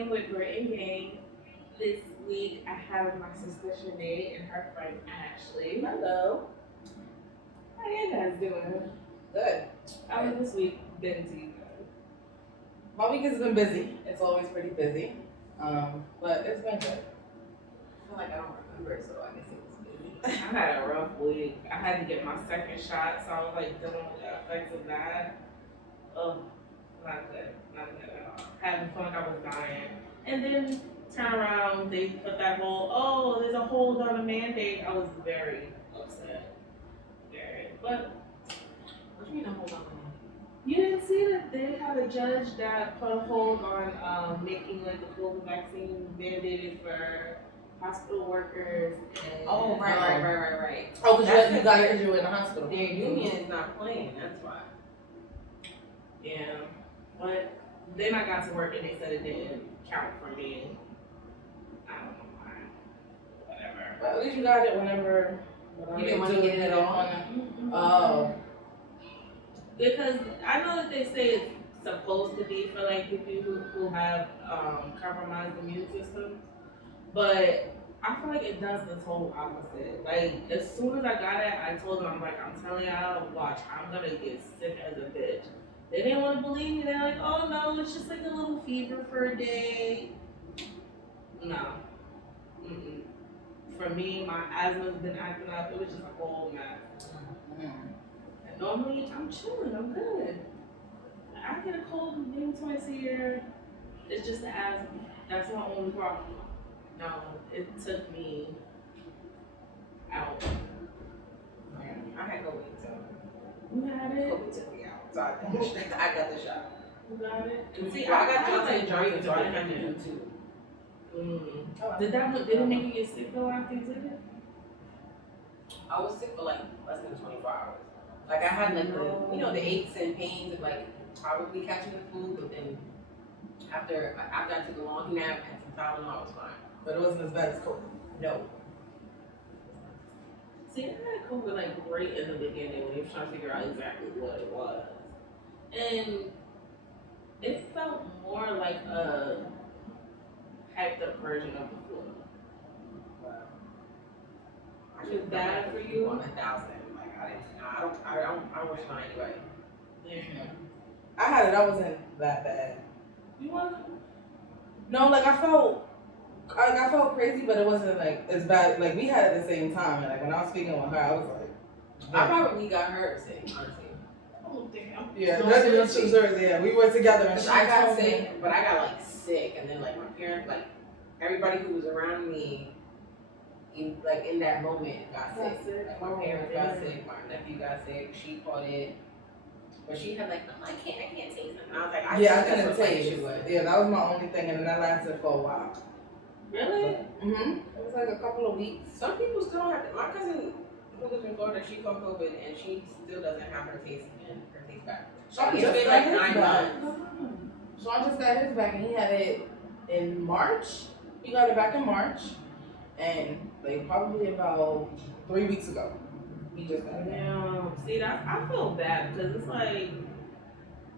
morning with Britt and Gang. This week I have my sister Shanae and her friend Ashley. Hello. How you guys doing? Good. How was this week been to you guys? My week has been busy. It's always pretty busy. But it's been good. I feel like I don't remember, so I guess it was busy. I had a rough week. I had to get my second shot, so I was like dealing with the effects of that. Oh, not good. Not good at all. Having felt like I was dying. And then turn around, they put that whole, there's a hold on a mandate. I was very upset. Very. But What do you mean a hold on? you didn't see that they had a judge that put a hold on making like the COVID vaccine mandated for hospital workers. And Oh, right. Oh, because you got it because you were in the hospital. Their union is not playing, that's why. Yeah, but then I got to work and they said it didn't count for me. I don't know why. Whatever. But at least you got it whenever You didn't want to get it all? Oh. Because I know that they say it's supposed to be for like the people who have compromised immune systems, but I feel like it does the total opposite. Like as soon as I got it, I told them, I'm telling y'all, watch, I'm gonna get sick as a bitch. They didn't want to believe me. They're like, oh no, it's just like a little fever for a day. No. Mm-mm. For me, my asthma's been acting up. It was just a whole mess. And normally, I'm chilling. I'm good. I get a cold maybe twice a year. It's just the asthma. That's my only problem. No, it took me out. I had COVID, so You had it? COVID took me out. So I got the shot. You got it? See, I got Johnson & Johnson, so I didn't have to do two. Did it make you get sick though after you took it? I was sick for like less than 24 hours. Like I had like the aches and pains of like probably catching the flu, but then after I took a long nap and some Tylenol, I was fine. But it wasn't as bad as COVID. No. See, I had COVID like right in the beginning when they were trying to figure out exactly what it was. And it felt more like a hyped up version of the flu. I just bad for you? 1,000. Like I don't wish mine anyway. Yeah. I had it, I wasn't that bad. You wasn't? No, like I felt crazy, but it wasn't like as bad. Like we had it at the same time, and like when I was speaking with her, I was like, I probably got her sick, honestly. Oh damn. yeah, No, that's seriously. what yeah, we were together, and she I got told me- sick, but I got like sick, and then like my parents, like everybody who was around me, in that moment got sick. Like my parents got sick, my nephew got sick, she caught it, but she had like, I can't taste it. And I was like, I think couldn't that's what my taste. issue was. Yeah, that was my only thing, and then that lasted for a while. Really? It was like a couple of weeks. Some people still have it. My cousin who lives in Florida, she caught COVID, and she still doesn't have her taste back. Sean It's just been got like his 9 back. months. Sean just got his back, and he had it in March. He got it back in March, and like probably about 3 weeks ago, he just got it. Damn. See, I feel bad because it's like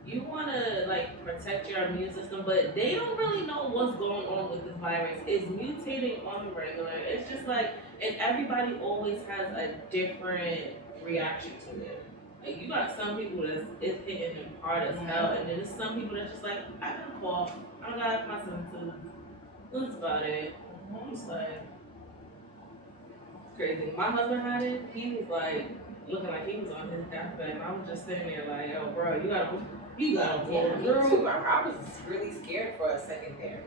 you want to like protect your immune system, but they don't really know what's going on with this virus. It's mutating on the regular. It's just like, and everybody always has a different reaction to it. Like you got some people that's it's hitting them hard as hell, and then there's some people that's just like, I got a cough, I got my symptoms. That's about it. It's like crazy. My husband had it. He was like looking like he was on his deathbed, and I was just sitting there like, yo, bro, you gotta Yeah, me pull too. through. I was really scared for a second there.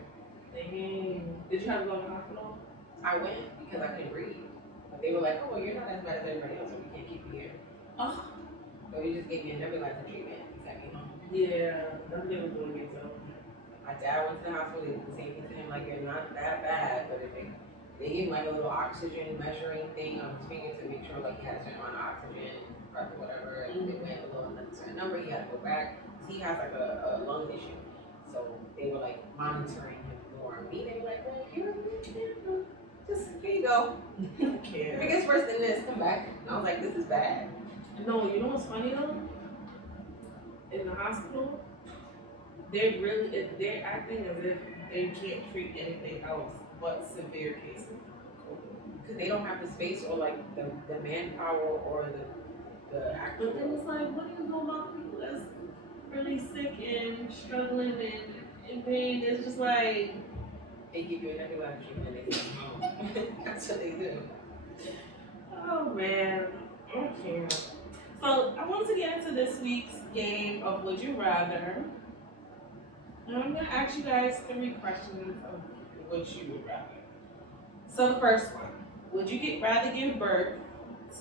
Dang. Did you have to go to the hospital? I went because I couldn't breathe. But they were like, oh, well, you're not as bad as everybody else, so we can't keep you here. Oh. So they just gave me a nebulizer treatment. Exactly. Yeah, that's what they were doing me too. My dad went to the hospital. They did the same thing to him. Like, you're not that bad, but if they gave him like a little oxygen measuring thing on his finger to make sure like he had a certain amount of oxygen, or whatever. And if it went below a certain number, he had to go back. He has like a lung issue, so they were like monitoring him more. Me, they were like, well, just here you go. If it gets worse than this, come back. And I was like, this is bad. No, you know what's funny though? In the hospital, they're acting as if they can't treat anything else but severe cases. Because they don't have the space or like the manpower or the actual. But then it's like, what do you know about people that's really sick and struggling and in pain? It's just like, They give you a nebulizer treatment and they send you home. That's what they do. oh man, okay. So I want to get into this week's game of Would You Rather. And I'm gonna ask you guys 3 questions of what you would rather. So the first one, would you rather give birth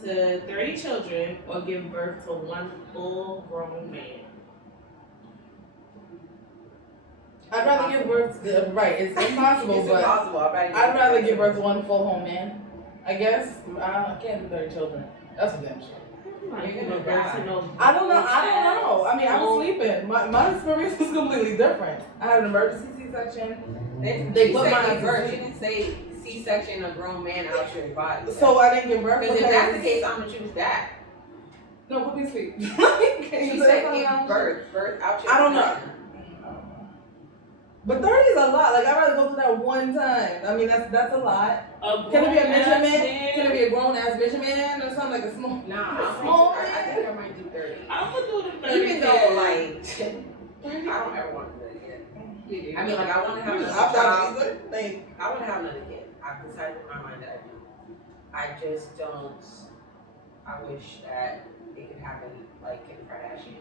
to 30 children or give birth to one full-grown man? I'd rather give birth to, right, it's impossible, It's but impossible. I'd rather give birth to one full home man. I guess. I can't do 30 children. That's for damn sure. I'm not gonna go to no. I don't know. I mean, I was sleeping. My experience was completely different. I had an emergency C-section. They put said my give birth. She didn't say C-section a grown man out your body. So I didn't give birth Because if that's the case, I'm gonna choose that. No, put me to sleep. She said give birth out your. I don't know. But 30 is a lot. Like, I'd rather go through that one time. I mean, that's a lot. Can it be a midget man? Can it be a grown ass midget man or something like a small? Nah, I think I might do 30. I'm gonna do the 30. Even though, like, I don't ever want to do that again. I mean, like, I want to have another child. I want to have another kid. I've decided in my mind that I do. I just don't. I wish that it could happen like Kim Kardashian.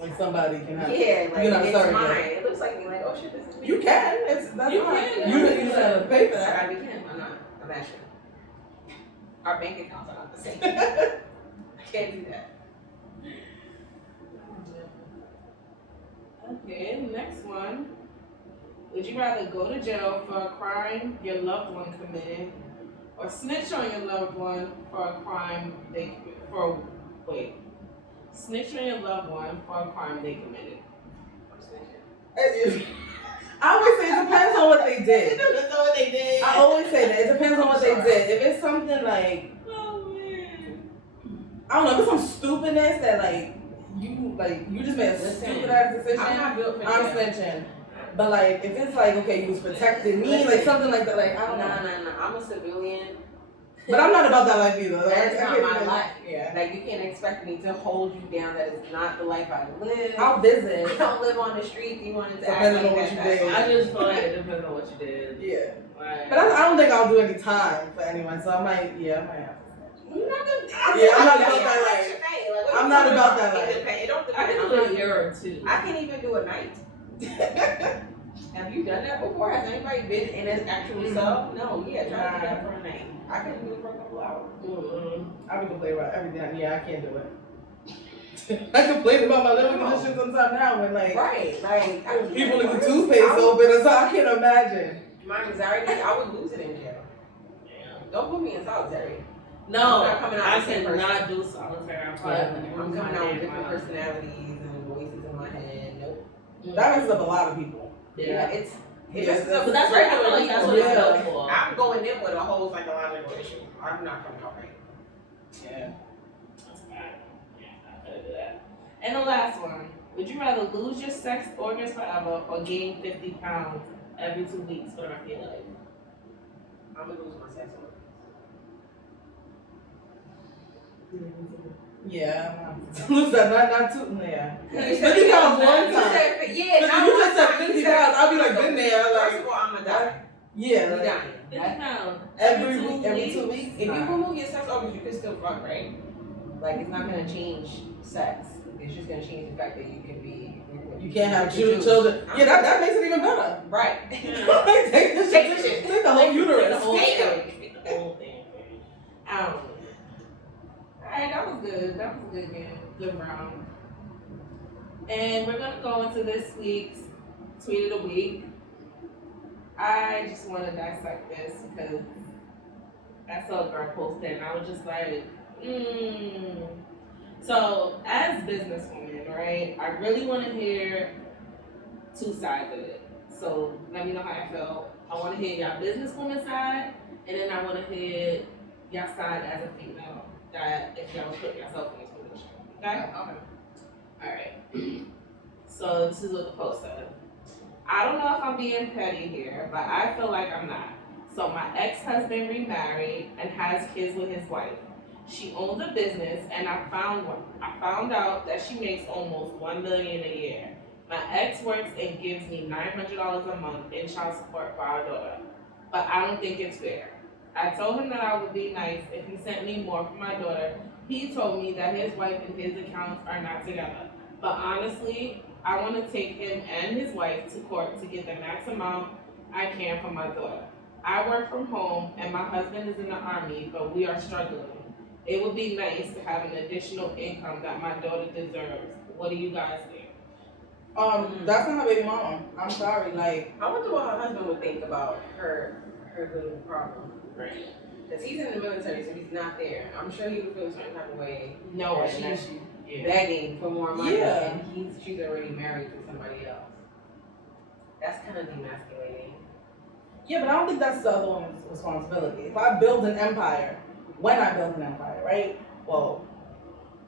Like somebody can have. Yeah, like it's mine. again. It looks like me. Like, oh shit, this is me. You can. That's You fine. can. You just have to pay for that. I be Kim. I'm not. I'm Ashley. Our bank accounts are not the same. I can't do that. Okay, next one. Would you rather go to jail for a crime your loved one committed, or snitch on your loved one for a crime snitch on your loved one for a crime they committed? I always say it depends on what they did. It depends on what they did. I always say that. It depends on what they did. If it's something like, Oh man. I don't know, if it's some stupidness that you just made a stupid ass decision, I'm not built for I'm jail. snitching. But like, if it's like, okay, you was protecting me, like something like that, like, I don't know. No. I'm a civilian. But I'm not about that life either. That's I not can't my even- life. Yeah. Like, you can't expect me to hold you down. That is not the life I live. I'll visit. I don't live on the street. You wanted to act Depending like on what that. you That's did. fine. I just feel like it depends on what you did. Yeah. Right. But I don't think I'll do any time for anyone, so I might have to. You're not gonna. Yeah, I'm not about that life. I'm not about that life. It don't I depend can on do a how year or 2. I can't even do a night. Have you done that before? Has anybody been in an actual cell? No. Yeah, try to do that for a night. I can do it for a couple hours. I be complaining about everything. Yeah, I can't do it. I complain about my living conditions sometimes now when like Right, like I people leave the can't- toothpaste open, so I can't imagine. My anxiety, I would lose it in jail. Don't put me in solitary. No, I'm not coming out I the same cannot do solitary. I'm I'm coming out with different personalities and voices in my head. Nope. That messes up a lot of people. Yeah, it's. It Yeah, messes up But that's what I feel like that's what it's Yeah. built for. I'm going in with a whole psychological issue. I'm not coming out right. Yeah. That's bad. Yeah, I could do that. And the last one. Would you rather lose your sex organs forever or gain 50 pounds every 2 weeks for the rest of your life? I'm gonna lose my sex organs. Yeah. Lose that, not too. Yeah. You 50 said pounds you one said- time. yeah, But not you one just said time. 50 You said- pounds, I'll be like, been there, First like, of all, I'm gonna die. yeah, We like, dying. 50 pounds every week, every 2 weeks. If you remove your sex organs, you can still fuck, right? Like, it's not gonna change sex. It's just gonna change the fact that you can be. You can't have you can children. choose. Yeah, that makes it even better. Right. Take this Take the shit. shit. Take the whole uterus. the whole Take thing. them. Take the whole thing. Alright, that was good. That was a good game. Good round. And we're gonna go into this week's tweet of the week. I just want to dissect this because I saw a girl post it and I was just like, So, as businesswomen, right, I really want to hear 2 sides of it. So, let me know how I feel. I want to hear y'all businesswoman side, and then I want to hear y'all side as a female, that if y'all was putting yourself in this position. Okay? Alright. So, this is what the post said. I don't know if I'm being petty here, but I feel like I'm not. So my ex-husband remarried and has kids with his wife. She owns a business, and I found out that she makes almost $1 million a year. My ex works and gives me $900 a month in child support for our daughter, but I don't think it's fair. I told him that I would be nice if he sent me more for my daughter. He told me that his wife and his accounts are not together. But honestly, I want to take him and his wife to court to get the max amount I can for my daughter. I work from home and my husband is in the army, but we are struggling. It would be nice to have an additional income that my daughter deserves. What do you guys think? That's not her baby mama. I'm sorry. Like, I wonder what her husband would think about her little problem. Right. Because he's in the military, so he's not there. I'm sure he would feel a certain type of way. No, that she's she's begging for more money, Yeah. and she's already married to somebody else. That's kind of demasculating. yeah, but I don't think that's the other one's responsibility. If I build an empire, when I build an empire, right? Well,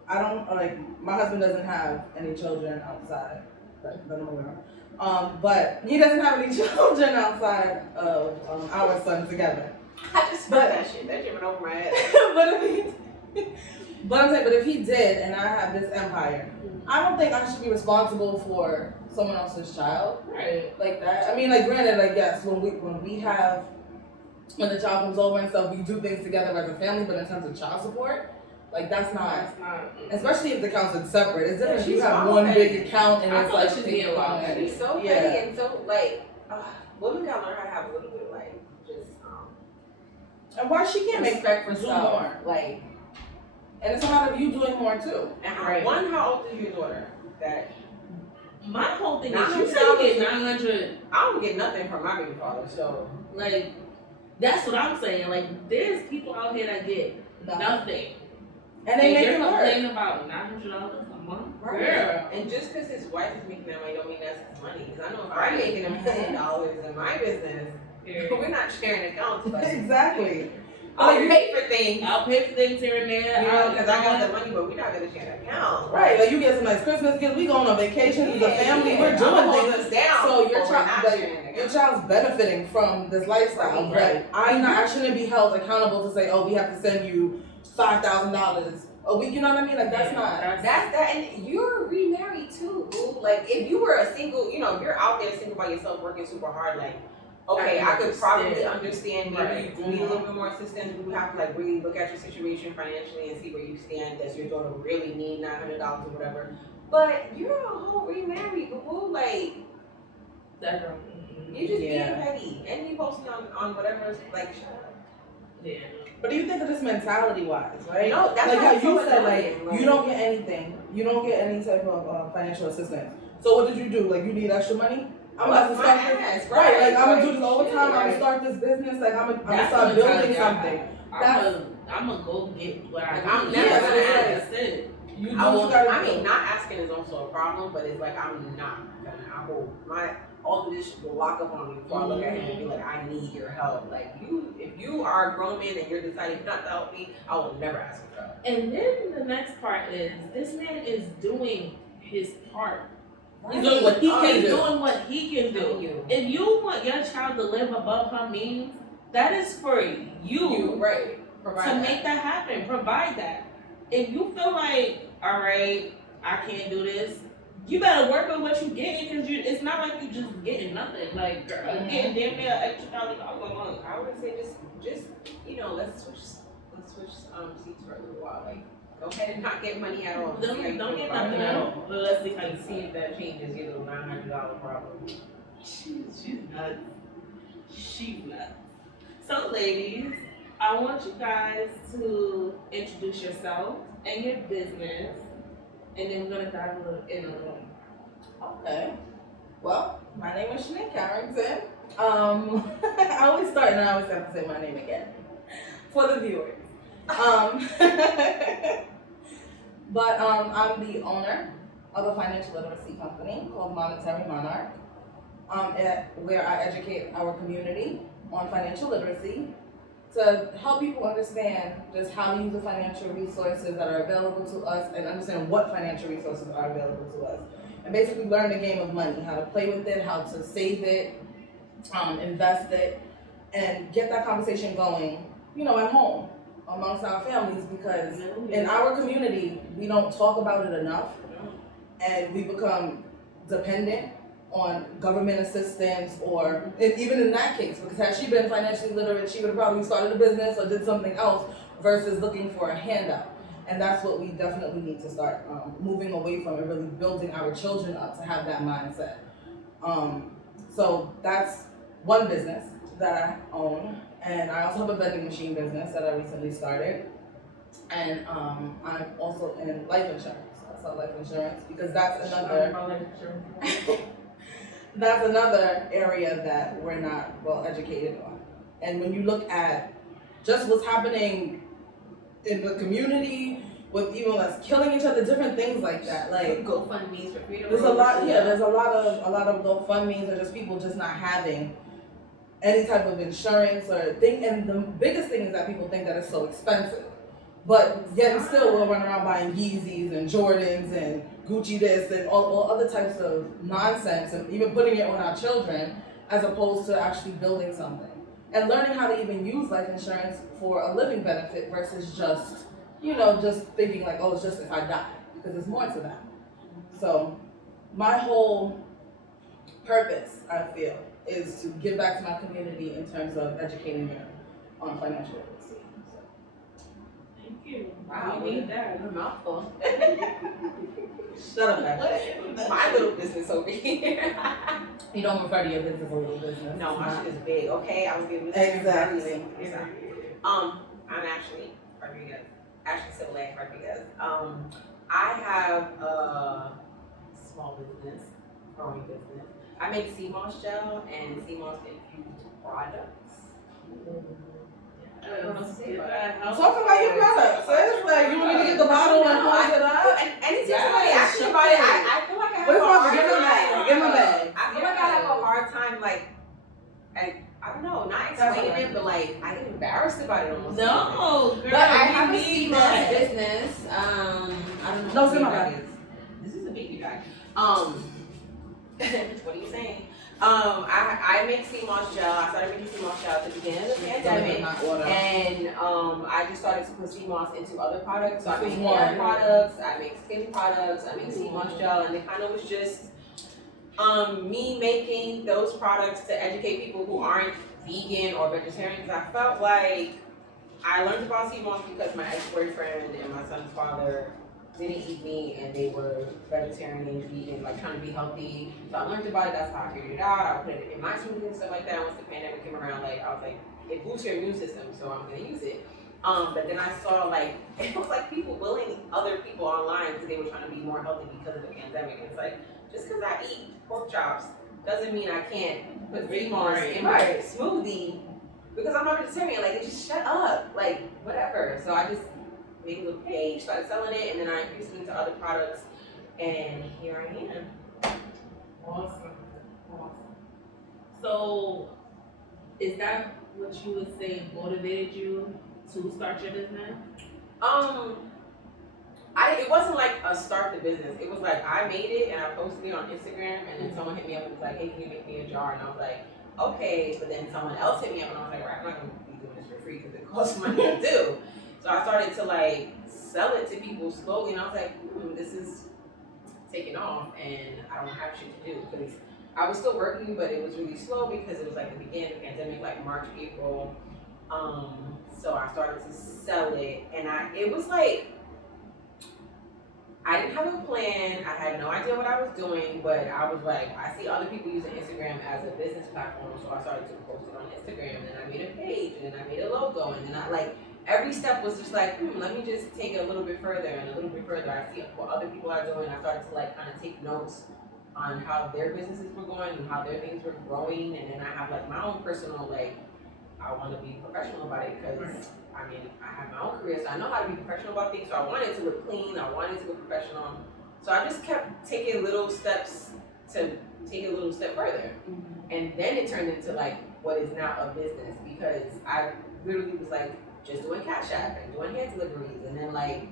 I don't like. My husband doesn't have any children outside that I'm aware of. But he doesn't have any children outside of our son together. I just heard that shit. That shit went over my head. But if he did, and I have this empire, I don't think I should be responsible for someone else's child, right. like that. I mean, like, granted, like, yes, when the child comes over and stuff, we do things together as a family. But in terms of child support, like, that's not. Especially if the accounts are separate. It's different if you have one big account and it's like she's being wild. She's so petty and so like, women gotta learn how to have a little bit of like just and why she can't make respect for do self. more, like, and it's a matter of you doing more too. And Right. how old is your daughter? That My whole thing is $900 you still get 900. I don't get nothing from my baby father, so Like, that's what I'm saying. Like, there's people out here that get nothing. And they make you're it work. complaining about $900 a month? right. Girl. And just because his wife is making that money don't mean that's his money. Because I know if I'm making $1 million in my business, we're not sharing accounts. But Exactly. I'll pay for things. I'll pay for things here and there. Because I got the money, but we're not gonna share an account. Right, like, you get some nice Christmas gifts, we going on vacation as a family, we're doing things. Down, So your but we're child, not like, sharing an your account. child's benefiting from this lifestyle, Right. but I shouldn't be held accountable to say, oh, we have to send you $5,000 a week. You know what I mean? Like, that's not. That's that, and you're remarried too, boo. Like, if you were a single, you know, if you're out there single by yourself working super hard, like, okay, I could probably understand maybe you need a little bit more assistance. We would have to like really look at your situation financially and see where you stand. Does your daughter really need $900 or whatever? But you're a whole remarried, boo. Like, you're just being petty, and you posting on whatever. Like, shut up. Yeah. But do you think of this mentality-wise, right? No, that's like why how it's so you said, annoying, like, you don't get anything, you don't get any type of financial assistance. So what did you do? Like, you need extra money? I'm about to start this, right? Like, I'm gonna do this all the time. I'm gonna start this business. Like, I'm gonna start building something. I'm gonna go get what I I'm need. never gonna That's it. You do what you gotta do. not asking is also a problem, but it's like I'm not gonna. I will all of this shit will lock up on me before I look at him and be like, I need your help. Like, if you are a grown man and you're deciding not to help me, I will never ask for help. And then the next part is this man is doing his part. Right. He's doing what he can do. doing what he can do. If you want your child to live above her means, that is for you right. to make that happen. Provide that. If you feel like, all right, I can't do this, you better work on what you getting, because it's not like you just getting nothing. Like, girl, you getting damn near an extra $1,000 a month. I would say just let's switch seats for a little while. Like, go ahead and not get money at all. Don't get nothing at all. But let's see how you see if that changes your little $900 problem. She's nuts. She's nuts. So, ladies, I want you guys to introduce yourself and your business, and then we're gonna dive in a little. Okay. Well, my name is Shanae Carrington. I always start and I always have to say my name again for the viewers. But I'm the owner of a financial literacy company called Monetary Monarch, where I educate our community on financial literacy to help people understand just how to use the financial resources that are available to us and understand what financial resources are available to us. and basically learn the game of money, how to play with it, how to save it, invest it, and get that conversation going, at home amongst our families, because in our community, we don't talk about it enough, and we become dependent on government assistance, or even in that case, because had she been financially literate, she would have probably started a business or did something else versus looking for a handout. And that's what we definitely need to start moving away from, and really building our children up to have that mindset. So that's one business that I own, and I also have a vending machine business that I recently started, and I'm also in life insurance. I sell life insurance because that's another area that we're not well educated on. And when you look at just what's happening in the community, with even us killing each other, different things like that, like GoFundMe's for freedom. there's a lot of GoFundMe's, or just people just not having any type of insurance or thing. And the biggest thing is that people think that it's so expensive, but yet still we'll run around buying Yeezys and Jordans and Gucci this and all other types of nonsense, and even putting it on our children, as opposed to actually building something and learning how to even use life insurance for a living benefit versus just thinking like, oh, it's just if I die, because there's more to that. So my whole purpose, I feel, is to give back to my community in terms of educating them on financial literacy. Thank you. Wow, We need that. a mouthful. Shut up, Ashley. My little business over here. You don't refer to your business as a little business. No, my shit is big. Okay, I was giving Exactly. I'm Ashley Soleils Naturals. I have a small business, growing business. I make sea moss gel and sea moss infused products. Talk about your products. So it's like you want me to get the bottle and hold it up. And anytime somebody asks me about it, I feel like I have a hard time. Give him a bag. I feel like I have a hard time, like, I don't know, not explaining it, but like I get embarrassed about it almost. No, girl. But I have a sea moss business. I don't know. No, it's in my bag. This is a baby bag. What are you saying? I make sea moss gel. I started making sea moss gel at the beginning of the pandemic, and I just started to put sea moss into other products. So I make hair products, I make skin products, I make sea moss gel, and it kind of was just me making those products to educate people who aren't vegan or vegetarian, because I felt like I learned about sea moss because my ex-boyfriend and my son's father didn't eat meat, and they were vegetarian and vegan, like trying to be healthy. So I learned about it. That's how I figured it out. I put it in my smoothie and stuff like that. Once the pandemic came around, like I was like, it boosts your immune system, so I'm gonna use it. But then I saw like it was like people bullying other people online because they were trying to be more healthy because of the pandemic. And it's like, just because I eat pork chops doesn't mean I can't put sea moss in my smoothie because I'm not vegetarian. Like, just shut up, like whatever. So I just made a little page, started selling it, and then I infused it into other products, and here I am. Awesome. So, is that what you would say motivated you to start your business? It wasn't like a start the business. It was like I made it and I posted it on Instagram, and then someone hit me up and was like, hey, can you make me a jar? And I was like, okay. But then someone else hit me up and I was like, right, I'm not gonna be doing this for free because it costs money to do. So I started to like sell it to people slowly, and I was like, this is taking off, and I don't have shit to do because I was still working, but it was really slow because it was like the beginning of the pandemic, like March, April. So I started to sell it, and it was like I didn't have a plan. I had no idea what I was doing, but I was like, I see other people using Instagram as a business platform, so I started to post it on Instagram, and then I made a page, and then I made a logo, and then I like. Every step was just like, let me just take it a little bit further and a little bit further. I see what other people are doing. I started to like kind of take notes on how their businesses were going and how their things were growing. And then I have like my own personal, like, I want to be professional about it because I mean, I have my own career, so I know how to be professional about things. So I wanted to look clean. I wanted to look professional. So I just kept taking little steps to take it a little step further. And then it turned into like what is now a business, because I literally was like, just doing Cash App and doing hand deliveries, and then like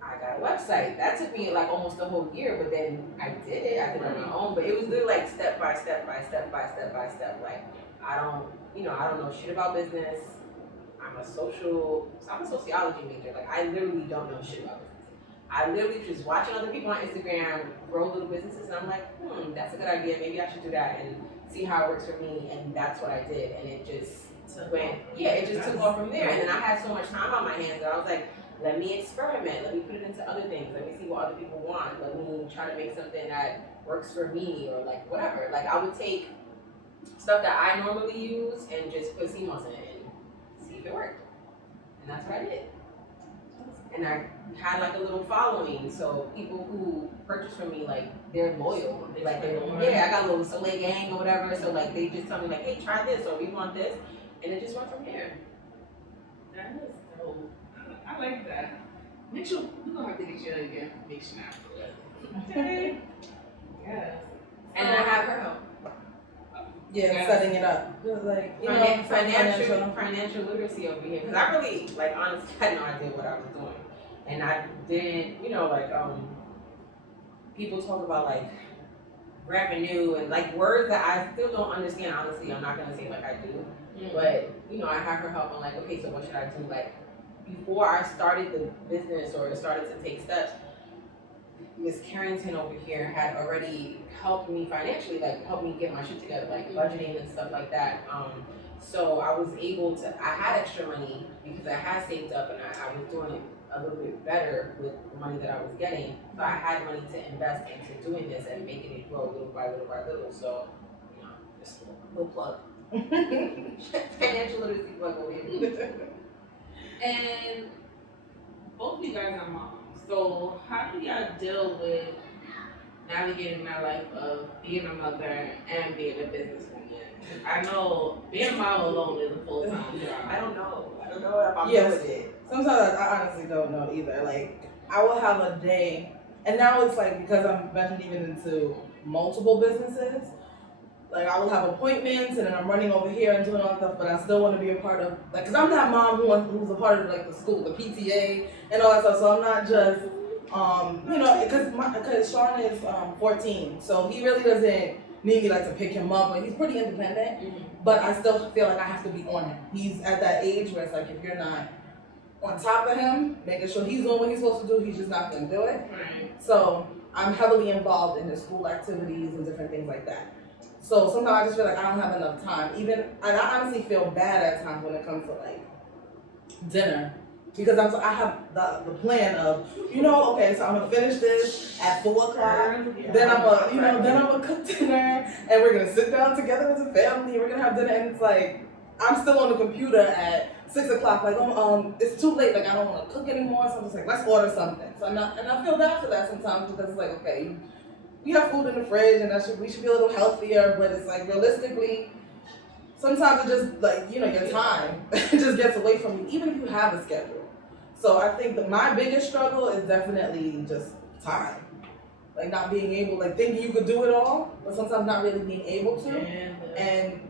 I I got a website. That took me like almost a whole year, but then I did it. I did it on my own, but it was literally like step by step by step by step by step. Like I don't know shit about business. I'm a sociology major. Like I literally don't know shit about business. I literally just watching other people on Instagram grow little businesses, and I'm like, that's a good idea. Maybe I should do that and see how it works for me. And that's what I did, and it just took off from there. And then I had so much time on my hands that I was like, let me experiment. Let me put it into other things. Let me see what other people want. Let me try to make something that works for me, or like whatever. Like I would take stuff that I normally use and just put CMOS in it and see if it worked. And that's what I did. And I had like a little following, so people who purchase from me, like they're loyal. Like I got a little Soleil gang or whatever. So like they just tell me like, hey, try this, or we want this, and it just went from there. That is dope. I like that. Make sure we're gonna have to get you again information after that. Okay. Yes. And then I have her help. Yeah, setting it up. Like, you know, financial literacy over here. Because I really, like, honestly, had no idea what I was doing. And I didn't, people talk about, like, revenue and, like, words that I still don't understand, honestly. I'm not going to say, like, I do. Mm-hmm. But, I have her help. I'm like, okay, so what should I do? Like, before I started the business or started to take steps, Miss Carrington over here had already helped me financially, like helped me get my shit together, like budgeting and stuff like that. So I was able to, I had extra money because I had saved up, and I was doing it a little bit better with the money that I was getting. So I had money to invest into doing this and making it grow little by little by little. So, just a little plug. Financial literacy plug over here. And both of you guys are moms. So how do y'all deal with navigating that life of being a mother and being a businesswoman? I know being a mom alone is a full-time job. I don't know if I'm doing it. Sometimes I honestly don't know either. Like, I will have a day, and now it's like, because I'm venturing even into multiple businesses, like I will have appointments and then I'm running over here and doing all that stuff, but I still want to be a part of, like, because I'm that mom who's a part of like the school, the PTA and all that stuff. So I'm not just, because Sean is 14, so he really doesn't need me like to pick him up, but he's pretty independent. Mm-hmm. But I still feel like I have to be on him. He's at that age where it's like if you're not on top of him, making sure he's doing what he's supposed to do, he's just not going to do it. Right. So I'm heavily involved in his school activities and different things like that. So sometimes I just feel like I don't have enough time. And I honestly feel bad at times when it comes to like dinner, because I have the plan of, okay, so I'm gonna finish this at 4:00. Yeah, then I'm gonna cook dinner, and we're gonna sit down together as a family. We're gonna have dinner, and it's like I'm still on the computer at 6:00. Like, it's too late. Like I don't want to cook anymore. So I'm just like, let's order something. So and I feel bad for that sometimes, because it's like, okay, we have food in the fridge, and we should be a little healthier. But it's like realistically, sometimes it just like your time just gets away from you, even if you have a schedule. So I think that my biggest struggle is definitely just time, like not being able, like thinking you could do it all, but sometimes not really being able to. And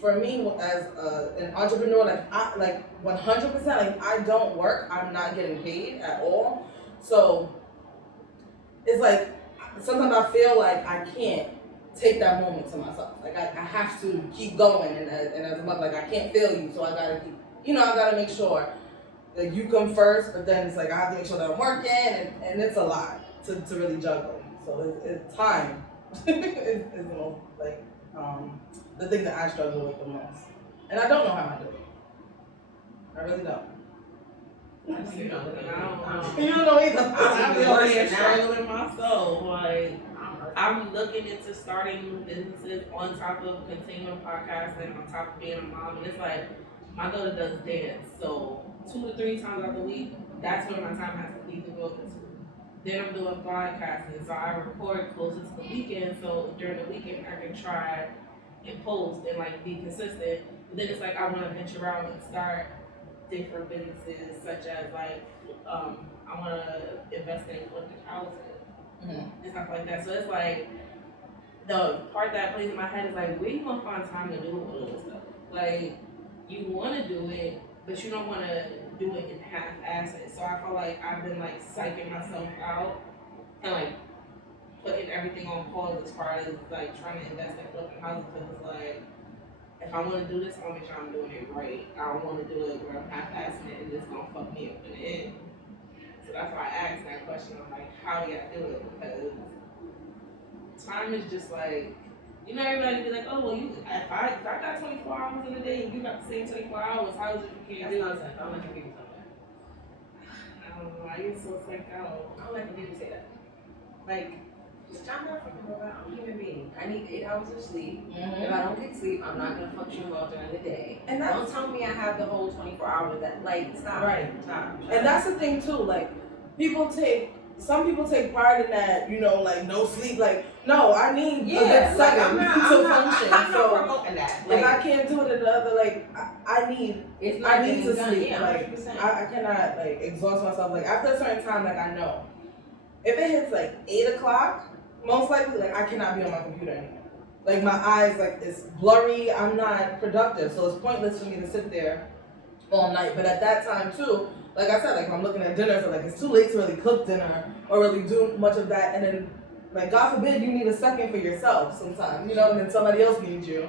for me, as an entrepreneur, like 100%, like I don't work, I'm not getting paid at all. So it's like sometimes I feel like I can't take that moment to myself. Like I have to keep going, and as a mother, like I can't fail you, so I gotta keep, I gotta make sure that you come first. But then it's like I have to make sure that I'm working, and it's a lot to really juggle. So it's time. It's the most like the thing that I struggle with the most, and I don't know how I do it. I really don't. You don't either. I'm really struggling myself. Like, I'm looking into starting new businesses on top of continuing podcasting, on top of being a mom. And it's like, my daughter does dance. So 2 to 3 times out the week, that's when my time has to be devoted to. Then I'm doing podcasting. So I record closer to the weekend. So during the weekend, I can try and post and like be consistent. But then it's like, I want to venture out and start different businesses, such as like I want to invest in flipping houses and stuff like that. So it's like the part that plays in my head is like, where you gonna find time to do all of this stuff? Like, you want to do it, but you don't want to do it in half-asses. So I feel like I've been like psyching myself out and like putting everything on pause as far as like trying to invest in flipping houses because it's like if I want to do this, I want to make sure I'm doing it right. I don't want to do it where I'm half-assing it and it's gonna fuck me up in the end. So that's why I asked that question. I'm like, how do y'all do it? Because time is just like, you know, everybody be like, oh, well, you if I got 24 hours in a day and you got the same 24 hours, how is it you can't That's do it? nonsense. I don't like when people tell me that. I don't know. I get so psyched out. I don't like when people say that. Like, I'm not fucking robot. I'm a human being. I need 8 hours of sleep. If I don't get sleep, I'm not gonna function well during the day. And Don't tell me I have the whole 24 hours. That like stop. Right. Stop. And that's the thing too, like some people take pride in that, you know, like no sleep, like no, I need a good 7 to function. I'm not So promoting that. if I can't do it at the other, like I need to sleep. Yeah, like 100%. I cannot like exhaust myself. Like after a certain time, like I know if it hits like 8 o'clock, most likely like I cannot be on my computer anymore. Like my eyes, like it's blurry. I'm not productive, so it's pointless for me to sit there all night. But at that time too, like I said, like if I'm looking at dinner, so like it's too late to really cook dinner or really do much of that. And then, like God forbid, you need a second for yourself sometimes, you know, and then somebody else needs you.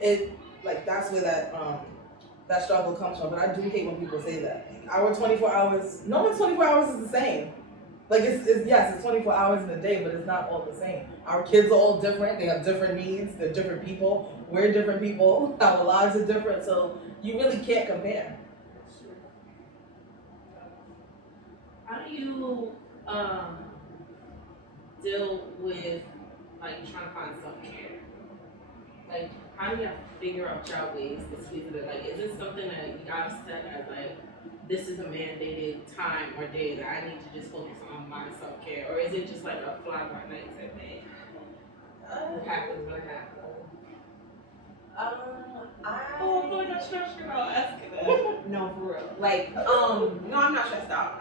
It like that's where that struggle comes from. But I do hate when people say that. Like, our 24 hours, no one's 24 hours is the same. Like it's 24 hours in a day, but it's not all the same. Our kids are all different. They have different needs. They're different people. We're different people. Our lives are different. So you really can't compare. How do you deal with like trying to find self-care? Like how do you figure out your ways to squeeze it in? Like is this something that you gotta set as like this is a mandated time or day that I need to just focus on my self-care? Or is it just like a fly by night type thing? What happens when it happens? I feel like I'm stressed out asking that. No, for real. Like, no, I'm not stressed out.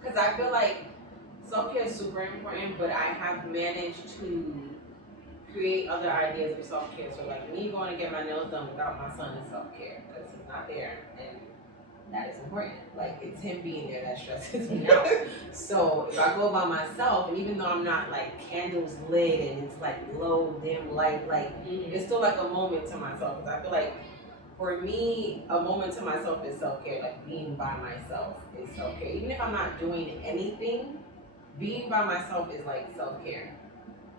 Because I feel like self-care is super important, but I have managed to create other ideas of self-care. So, like, me going to get my nails done without my son is self-care because he's not there, and that is important. Like, it's him being there that stresses me out. So, if I go by myself, and even though I'm not, like, candles lit and it's, like, low, dim light, like, it's still, like, a moment to myself. Because I feel like, for me, a moment to myself is self-care. Like, being by myself is self-care. Even if I'm not doing anything, being by myself is, like, self-care.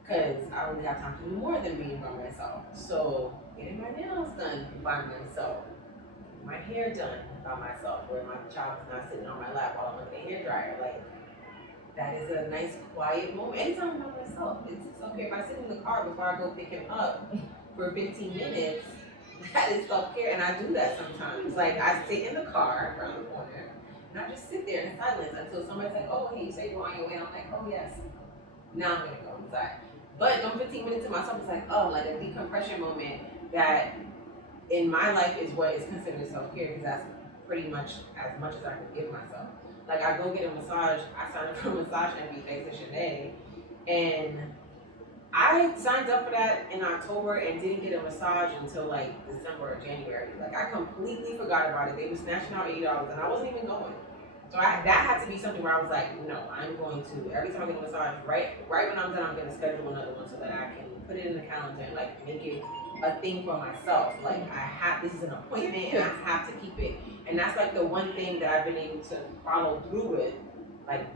Because I really have time to do more than being by myself. So, getting my nails done by myself, my hair done by myself, where my child is not sitting on my lap while I'm looking at a hairdryer. Like, that is a nice, quiet moment. Anytime I'm by myself, it's okay. If I sit in the car before I go pick him up for 15 minutes, that is self-care, and I do that sometimes. Like, I sit in the car around the corner, and I just sit there in silence until somebody's like, oh, hey, you say you're on your way. I'm like, oh, yes. Now I'm going to go inside. But them 15 minutes to myself is like, oh, like a decompression moment that in my life is what is considered self-care, because that's pretty much as I can give myself. Like, I go get a massage. I signed up for a massage every thanks to Shanae, and I signed up for that in October and didn't get a massage until like December or January. Like, I completely forgot about it. They were snatching out $80 and I wasn't even going. So that had to be something where I was like, no, I'm going to, every time I get a massage, right when I'm done, I'm going to schedule another one so that I can put it in the calendar and like make it a thing for myself. Like, this is an appointment and I have to keep it. And that's like the one thing that I've been able to follow through with. Like,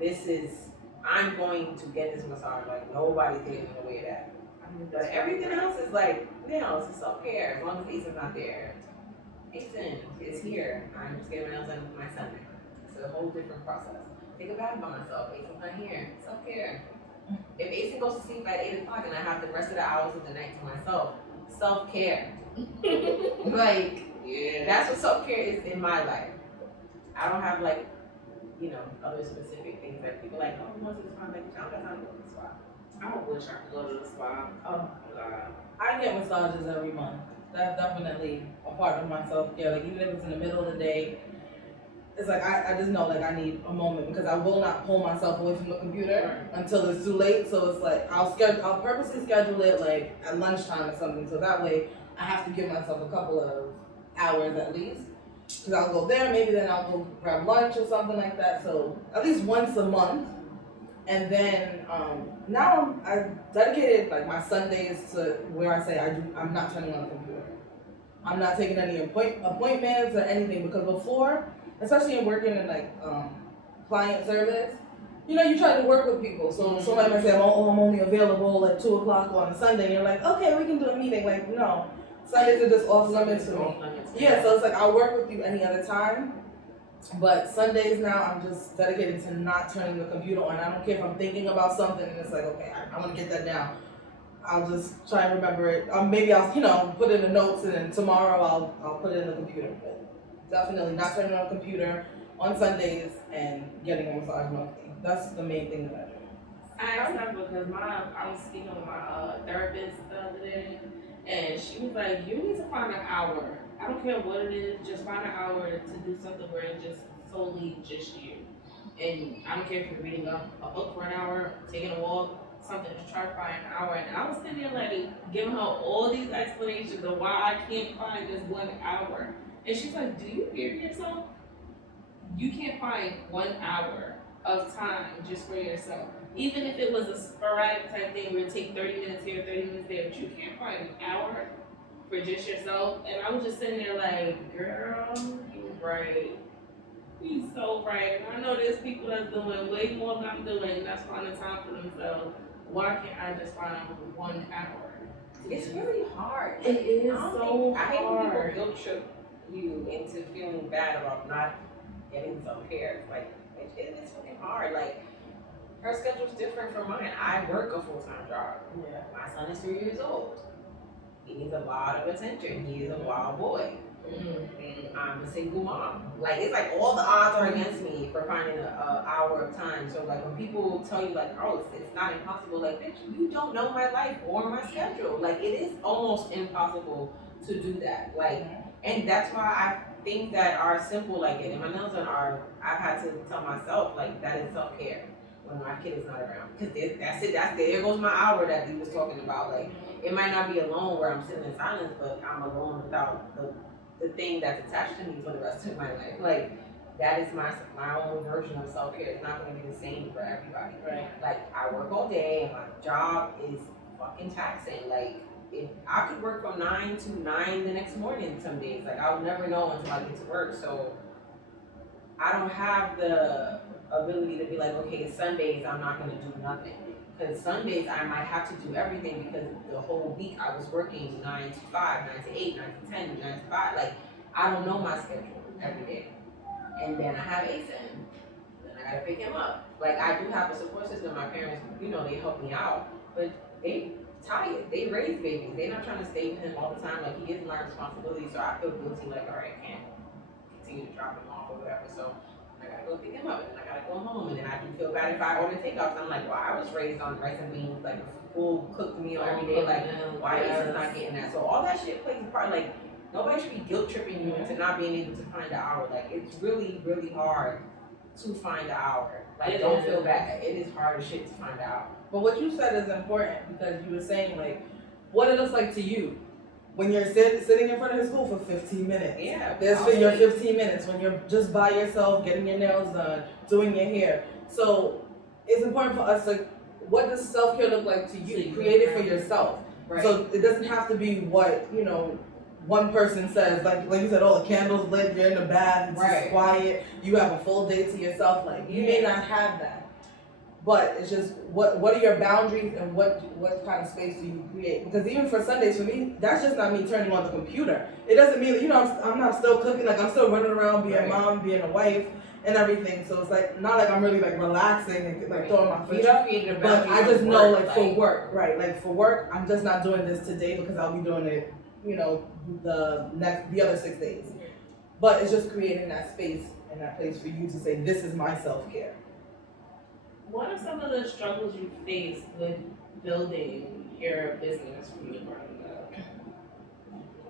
I'm going to get this massage. Like, nobody's getting in the way of that. But everything else is like, nails, it's self-care, as long as Ethan's not there. Ethan is here. I'm just getting my nails done with my son. It's a whole different process. Take a bath by myself. Ethan's not here. Self-care. If Ethan goes to sleep at 8 o'clock and I have the rest of the hours of the night to myself, self-care. Like, yeah, that's what self-care is in my life. I don't have like, other specific things that people like, oh, we want to the spa. Like, I don't got time to go to the spa. I wish I could go to the spa. Oh, God. I get massages every month. That's definitely a part of my self-care. Like, even if it's in the middle of the day, it's like I just know like I need a moment because I will not pull myself away from the computer until it's too late. So it's like I'll purposely schedule it like at lunchtime or something. So that way I have to give myself a couple of hours at least. because I'll go there, maybe then I'll go grab lunch or something like that. So at least once a month. And then now I've dedicated like my Sundays to where I say I'm not turning on the computer. I'm not taking any appointments or anything, because before, especially in working in like client service, you try to work with people. So somebody might say, I'm only available at 2 o'clock on a Sunday. And you're like, okay, we can do a meeting. Like, no, Sundays are just off limits to me. Yeah, so it's like I'll work with you any other time. But Sundays now, I'm just dedicated to not turning the computer on. I don't care if I'm thinking about something and it's like, okay, I want to get that down. I'll just try and remember it. Maybe I'll, put it in the notes, and then tomorrow I'll put it in the computer. But definitely not turning on the computer on Sundays and getting a massage monthly. That's the main thing that I do. I asked that because I was speaking with my therapist the other day, and she was like, you need to find an hour. I don't care what it is, just find an hour to do something where it's just solely just you. And I don't care if you're reading a book for an hour, taking a walk, something, just try to find an hour. And I was sitting there like giving her all these explanations of why I can't find this 1 hour. And she's like, do you hear yourself? You can't find 1 hour of time just for yourself. Even if it was a sporadic type thing where it take 30 minutes here, 30 minutes there, but you can't find an hour for just yourself. And I was just sitting there like, girl, you're right. You're so right. And I know there's people that's doing way more than I'm doing, and that's finding time for themselves. Why can't I just find 1 hour? It's really hard. It is so I hate when hard. people guilt trip you into feeling bad about not getting self-care. Like, it is fucking hard. Like, her schedule's different from mine. I work a full-time job. Yeah. My son is 3 years old. He needs a lot of attention. He is a wild boy. And I'm a single mom. Like, it's like all the odds are against me for finding an hour of time. So like when people tell you like, oh, it's not impossible, like, bitch, you don't know my life or my schedule. Like, it is almost impossible to do that. Like, and that's why I things that are simple like getting my nails done I've had to tell myself like that is self-care when my kid is not around. Because there goes my hour that he was talking about. Like, it might not be alone where I'm sitting in silence, but I'm alone without the thing that's attached to me for the rest of my life. Like, that is my own version of self-care. It's not going to be the same for everybody. Right. Like, I work all day and my job is fucking taxing. Like, I could work from 9 to 9 the next morning some days. Like, I'll never know until I get to work. So I don't have the ability to be like, okay, Sundays I'm not going to do nothing. Because Sundays I might have to do everything because the whole week I was working 9 to 5, 9 to 8, 9 to 10, 9 to 5. Like, I don't know my schedule every day. And then I have ASIN. Then I gotta pick him up. Like, I do have a support system. My parents, they help me out. But they tired. They raise babies. They're not trying to stay with him all the time. Like, he is my responsibility. So I feel guilty, like, all right, I can't continue to drop him off or whatever. So I gotta go pick him up, and then I gotta go home, and then I do feel bad if I order takeouts. I'm like, well, I was raised on rice and beans, like a full cooked meal every day. Like, why is he not getting that? So all that shit plays a part. Like, nobody should be guilt tripping you into not being able to find an hour. Like, it's really, really hard to find an hour. Like, don't feel bad. It is hard as shit to find out. But what you said is important, because you were saying like what it looks like to you when you're sitting in front of his school for 15 minutes. Yeah. There's for your 15 minutes when you're just by yourself, getting your nails done, doing your hair. So it's important for us, like, what does self-care look like to you? Create it for yourself. Right. So it doesn't have to be what, one person says, like you said, oh, the candle's lit, you're in the bath, it's just quiet, you have a full day to yourself. Like, you may not have that. But it's just what are your boundaries and what kind of space do you create? Because even for Sundays, for me, that's just not me turning on the computer. It doesn't mean that, I'm not still cooking. Like, I'm still running around being a mom, being a wife, and everything. So it's like not like I'm really like relaxing and like throwing my feet up. But I just know like for work, right? Like for work, I'm just not doing this today because I'll be doing it, the other 6 days. But it's just creating that space and that place for you to say, this is my self-care. What are some of the struggles you faced with building your business from the ground up?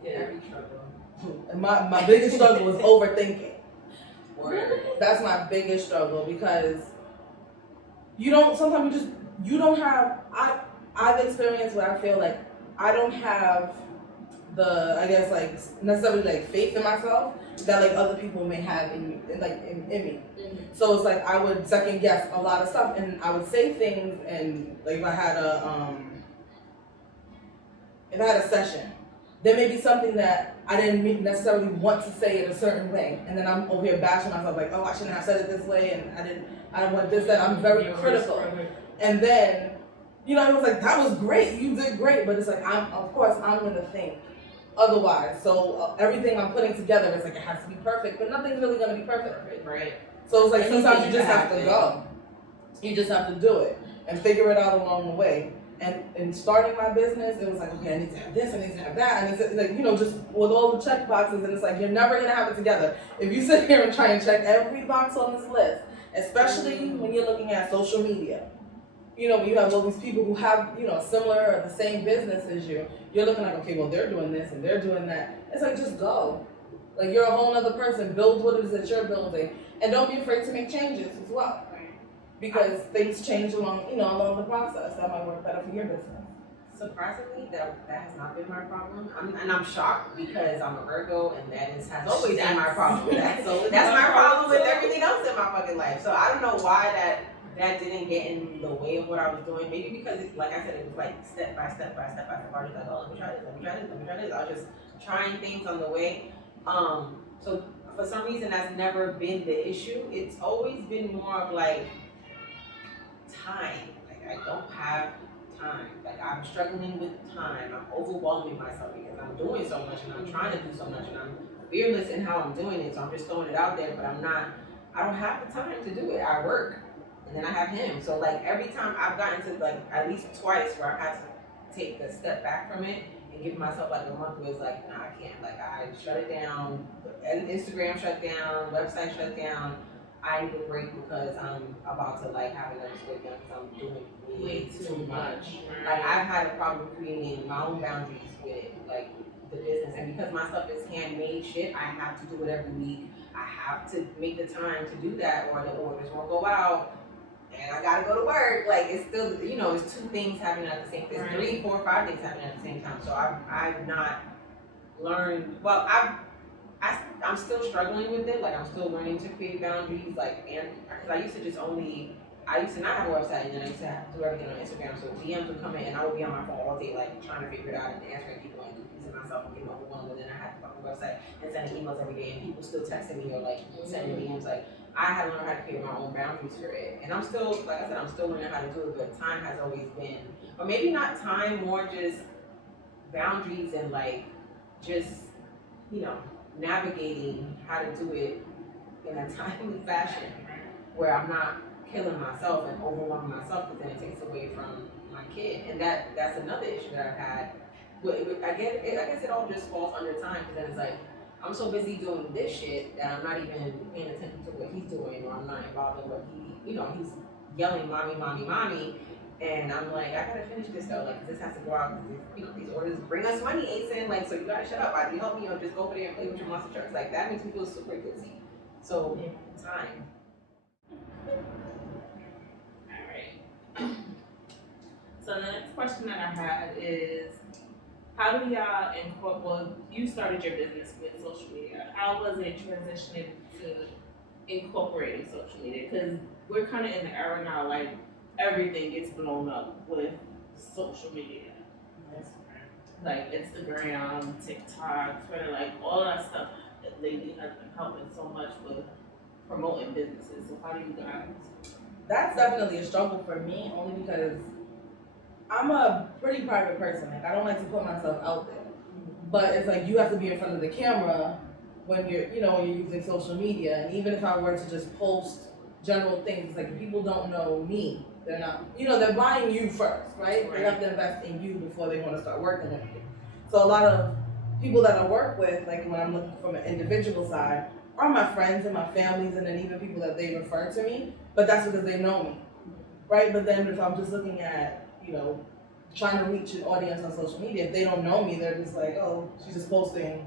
Every struggle. And my biggest struggle was overthinking. Word. That's my biggest struggle, because sometimes you don't have, I've experienced where I feel like I don't have the, I guess, like, necessarily, like, faith in myself that, like, other people may have in me, in me. Mm-hmm. So it's like I would second guess a lot of stuff, and I would say things, and like if I had a session, there may be something that I didn't necessarily want to say in a certain way, and then I'm over here bashing myself like, oh, I shouldn't have said it this way, and I don't want this, that. I'm very critical, and then, you know, I was like, that was great, you did great, but it's like of course I'm gonna think otherwise. So everything I'm putting together is like it has to be perfect, but nothing's really gonna be perfect, Right. So it's like Anything sometimes you just can have to happen. go. You just have to do it and figure it out along the way. And in starting my business, it was like, okay, I need to have this, I need to have that, I need to, like, you know, just with all the check boxes, and it's like, you're never gonna have it together. If you sit here and try and check every box on this list, especially when you're looking at social media, you know, when you have all these people who have, you know, similar or the same business as you, you're looking like, okay, well, they're doing this and they're doing that. It's like, just go. Like, you're a whole other person. Build what it is that you're building. And don't be afraid to make changes as well. Because things change along the process. That might work better for your business. Surprisingly, that has not been my problem. I'm shocked because I'm a Virgo, and has always been my problem. That's my problem with everything else in my fucking life. So I don't know why that didn't get in the way of what I was doing. Maybe because, like I said, it was like step by step by step by step. I was like, oh, let me try this, let me try this, let me try this. I was just trying things on the way. So for some reason, that's never been the issue. It's always been more of like time. Like, I don't have time. Like, I'm struggling with time. I'm overwhelming myself because I'm doing so much and I'm trying to do so much and I'm fearless in how I'm doing it. So I'm just throwing it out there, but I don't have the time to do it. I work and then I have him. So like every time I've gotten to like at least twice where I've had to take a step back from it and give myself like a month where it's like, nah, I can't. Like, I shut it down. Instagram shut down, website shut down. I need a break because I'm about to like have another split down because I'm doing way too much. Like, I've had a problem creating my own boundaries with like the business, and because my stuff is handmade shit, I have to do it every week. I have to make the time to do that, or the orders won't go out, and I gotta go to work. Like, it's still, it's two things happening at the same time. There's 3, 4, 5 things happening at the same time. So I've not learned. Well, I'm still struggling with it. Like, I'm still learning to create boundaries. Like, and because I used to not have a website, and then I used to have to do everything on Instagram. So DMs would come in, and I would be on my phone all day, like trying to figure it out and answering people and confusing myself and getting overwhelmed. And then I had to fucking website and sending emails every day, and people still texting me or like sending DMs. Like, I had to learn how to create my own boundaries for it. And I'm still, like I said, I'm still learning how to do it. But time has always been, or maybe not time, more just boundaries and like just navigating how to do it in a timely fashion where I'm not killing myself and overwhelming myself, because then it takes away from my kid. And that's another issue that I've had. I guess it all just falls under time, because then it's like, I'm so busy doing this shit that I'm not even paying attention to what he's doing, or I'm not involved in what he's yelling, mommy, mommy, mommy. And I'm like, I gotta finish this though, like, this has to go out, because these orders bring us money, ASIN, like, so you gotta shut up. Either you help me or just go over there and play with your monster trucks. Like, that makes me feel super guilty. So, time. Alright. So the next question that I had is, how do y'all you started your business with social media. How was it transitioning to incorporating social media? Because we're kind of in the era now, like, everything gets blown up with social media. Like Instagram, TikTok, Twitter, like all that stuff that lately has been helping so much with promoting businesses. So how do you guys? That's definitely a struggle for me, only because I'm a pretty private person. Like, I don't like to put myself out there. But it's like, you have to be in front of the camera when you're using social media. And even if I were to just post general things, like, people don't know me. They're not, they're buying you first, right? They have to invest in you before they want to start working with you. So a lot of people that I work with, like when I'm looking from an individual side, are my friends and my families, and then even people that they refer to me, but that's because they know me, right? But then if I'm just looking at, trying to reach an audience on social media, if they don't know me, they're just like, oh, she's just posting,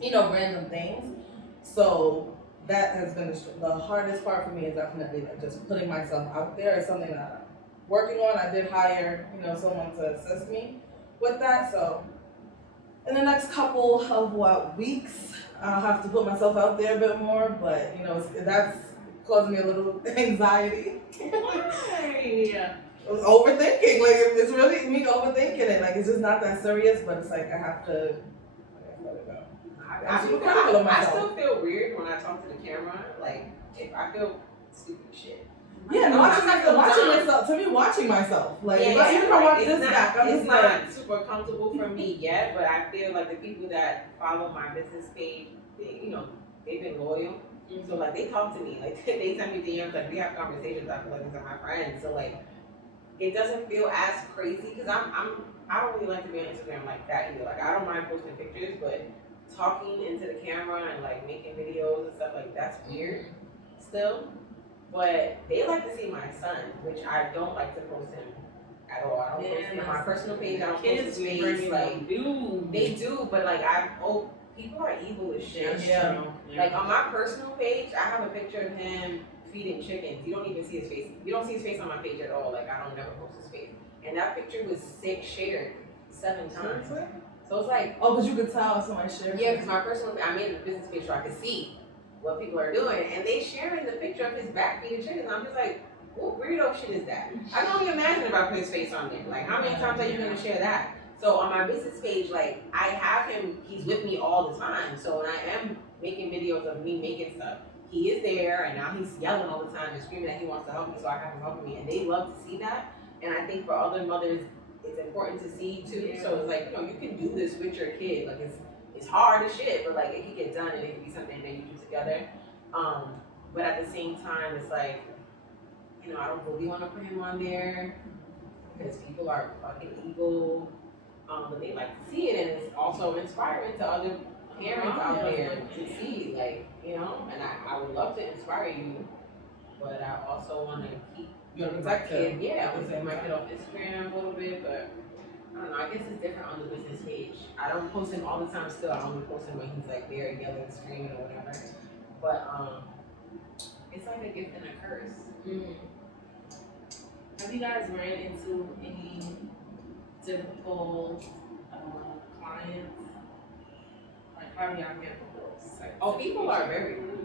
random things. So that has been the hardest part for me, is definitely like just putting myself out there is something that I'm working on. I did hire, someone to assist me with that. So in the next couple of weeks, I'll have to put myself out there a bit more, but that's causing me a little anxiety. Yeah. Overthinking, like it's really me overthinking it. Like it's just not that serious, but it's like I have to let it go. I still feel weird when I talk to the camera. Like, if I feel stupid shit. Yeah, watching myself. To me, watching myself. Like, even if I watch this back, it's not super comfortable for me yet. But I feel like the people that follow my business page, they've been loyal. Mm-hmm. So like, they talk to me. Like, they send me DMs. Like, we have conversations. I feel like these are my friends. So like, it doesn't feel as crazy because I don't really like to be on Instagram like that either. Like, I don't mind posting pictures, but talking into the camera and like making videos and stuff like that's weird still. But they like to see my son, which I don't like to post him at all. I don't post him on my personal page. I don't post his face. Like, they do, but like people are evil as shit. Yeah. Like on my personal page, I have a picture of him feeding chickens. You don't even see his face. You don't see his face on my page at all. Like, I don't never post his face. And that picture was shared 7 times. So it's like, oh, because you could tell somebody shared. Yeah, because my personal, I made a business page so I could see what people are doing, and they sharing the picture of his back feeding chickens. I'm just like, what weirdo shit is that? I can only imagine if I put his face on there. Like, how many times are you gonna share that? So on my business page, like, I have him. He's with me all the time. So when I am making videos of me making stuff, he is there, and now he's yelling all the time and screaming that he wants to help me. So I have him helping me, and they love to see that. And I think for other mothers, it's important to see too. So it's like, you can do this with your kid. Like, it's hard as shit, but like it can get done and it can be something that you do together. But at the same time, it's like, I don't really want to put him on there because people are fucking evil. But they like to see it, and it's also inspiring to other parents out there to see, like, and I would love to inspire you, but I also want to keep my kid, I would say my kid off Instagram a little bit, but I don't know, I guess it's different on the business page. I don't post him all the time still. I only post him when he's like there yelling, screaming or whatever. But it's like a gift and a curse. Mm. Have you guys ran into any difficult clients? Like, how do y'all handle those? People are very rude.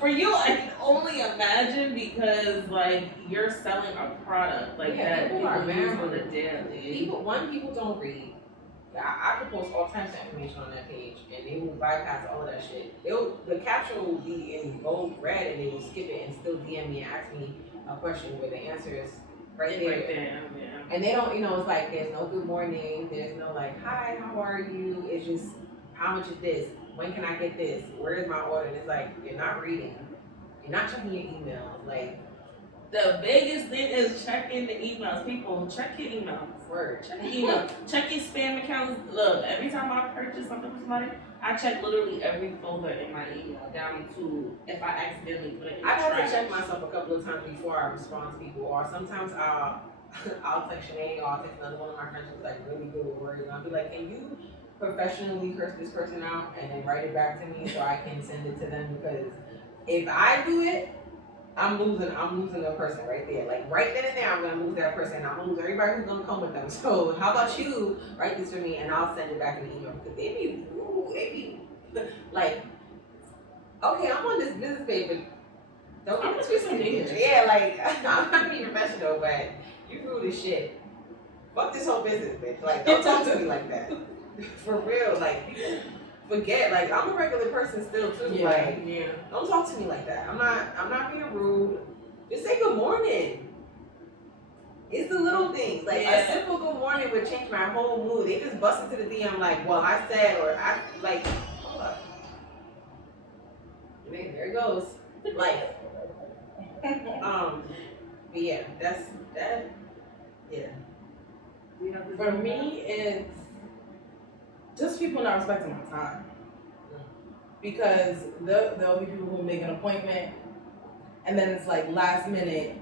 For you, I can only imagine because like you're selling a product like that people use on a daily. People don't read. I could post all types of information on that page, and they will bypass all of that shit. The caption will be in bold red, and they will skip it and still DM me and ask me a question where the answer is right there. Yeah. And they don't, it's like there's no good morning, there's no like, hi, how are you? It's just, how much is this? When can I get this? Where is my order? And it's like, you're not reading. You're not checking your emails. Like, the biggest thing is checking the emails. People, check your emails. Check your email. Check your spam accounts. Look, every time I purchase something for somebody, I check literally every folder in my email down to if I accidentally put it in the trash. I've had to check myself a couple of times before I respond to people, or sometimes I'll text Shanae, or I'll text another one of my friends who's like really good with words, and I'll be like, can you professionally curse this person out and then write it back to me so I can send it to them? Because if I do it, I'm losing a person right there. Like, right then and there, I'm gonna lose that person. I'm gonna lose everybody who's gonna come with them. So how about you write this for me and I'll send it back in the email, because they be like, okay, I'm on this business page, but don't get it twisted. Yeah, like, I'm not being professional, but you rude as shit. Fuck this whole business, bitch. Like, don't talk to me like that. For real, like, people forget, like, I'm a regular person still too. Don't talk to me like that. I'm not being rude. Just say good morning. It's the little things. Like, a simple good morning would change my whole mood. They just bust into the DM like, well, I said, or I, like, hold up. Man, there it goes. Life. But yeah, that's that. Yeah. For me, it's just people not respecting my time. Because there'll be people who make an appointment and then it's like last minute.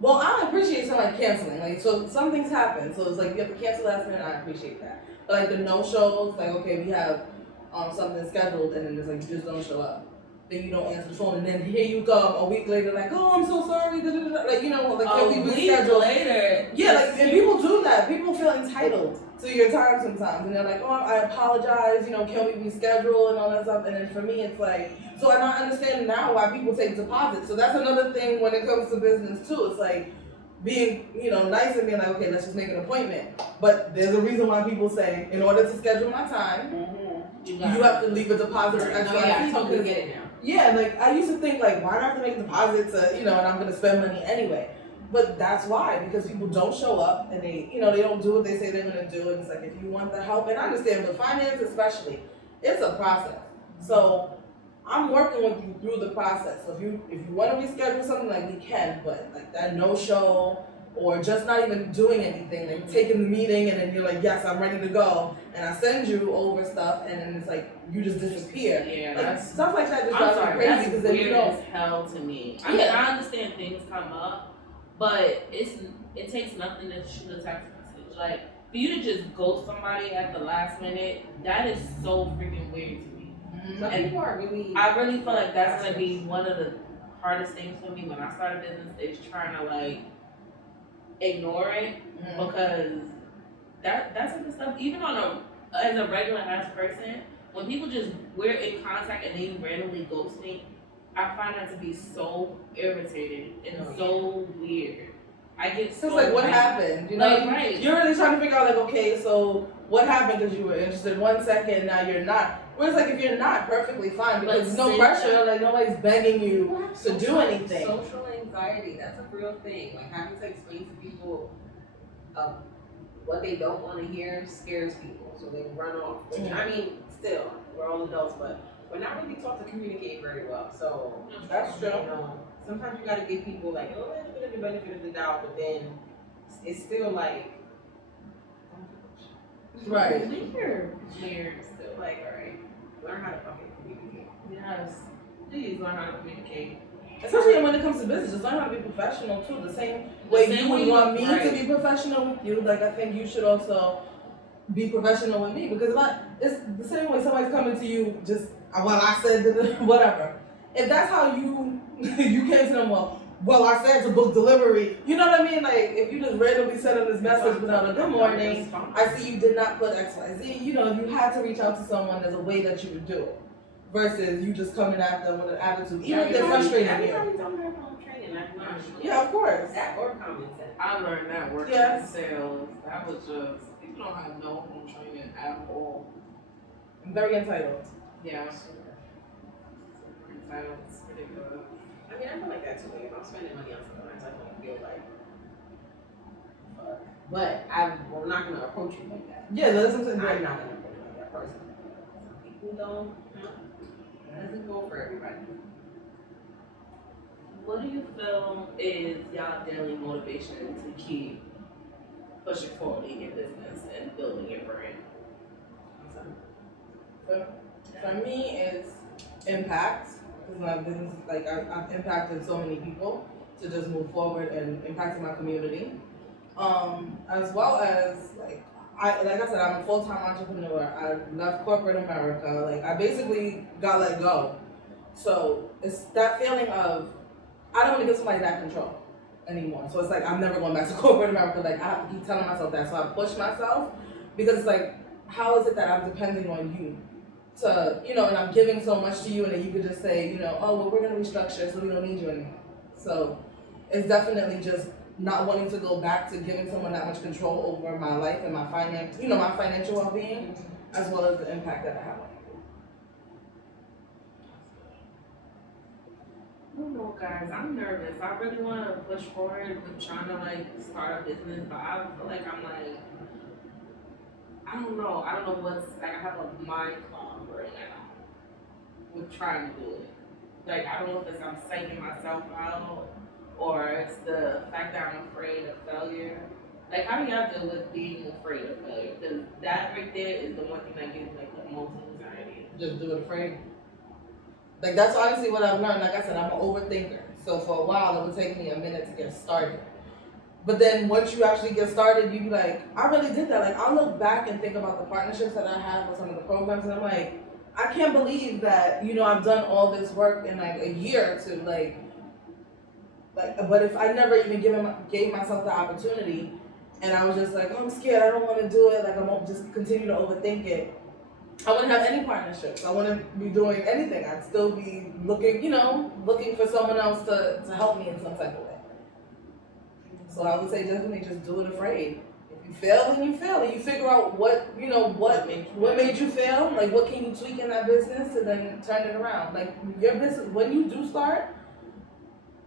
Well, I appreciate somebody canceling. Like, so some things happen. So it's like you have to cancel last minute, I appreciate that. But like the no-shows, like, okay, we have something scheduled and then it's like you just don't show up. Then you don't answer the phone, and then here you come a week later, like, oh, I'm so sorry, like, like, can we reschedule later? Yeah, like, and people do that. People feel entitled to your time sometimes, and they're like, oh, I apologize, you know, can we reschedule and all that stuff, and then for me it's like, so and I understand now why people take deposits, so that's another thing when it comes to business too, it's like, being, you know, nice and being like, okay, let's just make an appointment, but there's a reason why people say, in order to schedule my time, you have to leave a deposit for X, No, yeah, I Y, totally Z, get it now. yeah, like I used to think like, why do I have to make deposits? You know, and I'm gonna spend money anyway. But that's why, because people don't show up and they, you know, they don't do what they say they're gonna do. And it's like, if you want the help, and I understand, but finance especially, it's a process. So I'm working with you through the process. So if you want to reschedule something, like we can, but like that no show or just not even doing anything, like taking the meeting and then you're like, yes, I'm ready to go, and I send you over stuff, and then it's like you just disappear. Yeah, like, that's stuff like that just I'm drives me sorry, crazy that's because then you weird know. as hell to me. I mean, Yeah. I understand things come up, but it takes nothing to shoot a text message. Like for you to just ghost somebody at the last minute, that is so freaking weird to me. Some And people are really. I really feel like that's gonna be one of the hardest things for me when I start a business is trying to like ignore it because that type of stuff, even on as a regular ass person, when people just we're in contact and they randomly ghost me, I find that to be so irritating and so weird. I get so it's like, what mad. happened? You know, Like, right. You're really trying to figure out, like, okay, so what happened because you were interested 1 second, now you're not. Whereas, like, if you're not, perfectly fine because there's no pressure, like, nobody's begging you to do anything. Social anxiety, that's a real thing. Like, having to explain to people what they don't want to hear scares people, so they run off. Which, I mean, still, we're all adults, but we're not really taught to communicate very well. So, That's true. You know, sometimes you got to give people, like, a little bit of the benefit of the doubt, but then it's still like, Right. Weird. still like, all right, learn how to fucking communicate. Yes. Please learn how to communicate. Especially when it comes to business, just learn how to be professional too. The same way you would want me to be professional with you, like I think you should also be professional with me. Because it's the same way somebody's coming to you just, well, I said whatever. If that's how you came to them, well, I said to book delivery. You know what I mean? Like if you just randomly send them this message without a good morning, I see you did not put X, Y, Z. You know, if you had to reach out to someone, there's a way that you would do it. Versus you just coming at them with an attitude, even if they're frustrating you. Everybody don't have home training. I've learned. Yeah, of course. That or common sense. I learned that working in sales. That was just people don't have no home training at all. I'm very entitled. Yeah, entitled. It's ridiculous. I mean, I feel like that too. If I'm spending money on something, I definitely feel like, fuck. But we're not gonna approach you like that. Yeah, that's something. I'm not gonna approach you like that personally. Some people don't. It doesn't go for everybody. What do you feel is y'all daily motivation to keep pushing forward in your business and building your brand? For me, it's impact. Because my business, like I've impacted so many people to just move forward and impacting my community. As well as like I said, I'm a full-time entrepreneur. I left corporate America. Like I basically got let go. So it's that feeling of I don't want to give somebody that control anymore. So it's like I'm never going back to corporate America. Like I have to keep telling myself that. So I push myself because it's like, how is it that I'm depending on you to, you know, and I'm giving so much to you, and then you could just say, you know, oh well, we're gonna restructure, so we don't need you anymore. So it's definitely just not wanting to go back to giving someone that much control over my life and my finance, you know, my financial well-being, as well as the impact that I have on people. I don't know, guys. I'm nervous. I really want to push forward with trying to like start a business, but I feel like I'm like, I don't know. I don't know what's like. I have a mind clog right now with trying to do it. Like I don't know if it's I'm psyching myself out or it's the fact that I'm afraid of failure. Like how do y'all deal with being afraid of failure? Because that right there is the one thing that gives like the most anxiety. Just do it afraid. Like that's honestly what I've learned. Like I said, I'm an overthinker. So for a while, it would take me a minute to get started. But then once you actually get started, you be like, I really did that. Like I'll look back and think about the partnerships that I had with some of the programs, and I'm like, I can't believe that, you know, I've done all this work in like a year or two. Like, but if I never even gave myself the opportunity and I was just like, oh, I'm scared, I don't want to do it, like I'm gonna just continue to overthink it. I wouldn't have any partnerships. I wouldn't be doing anything. I'd still be looking, looking for someone else to help me in some type of way. So I would say definitely just do it afraid. If you fail, then you fail. And you figure out what made you fail, like what can you tweak in that business and then turn it around. Like your business, when you do start,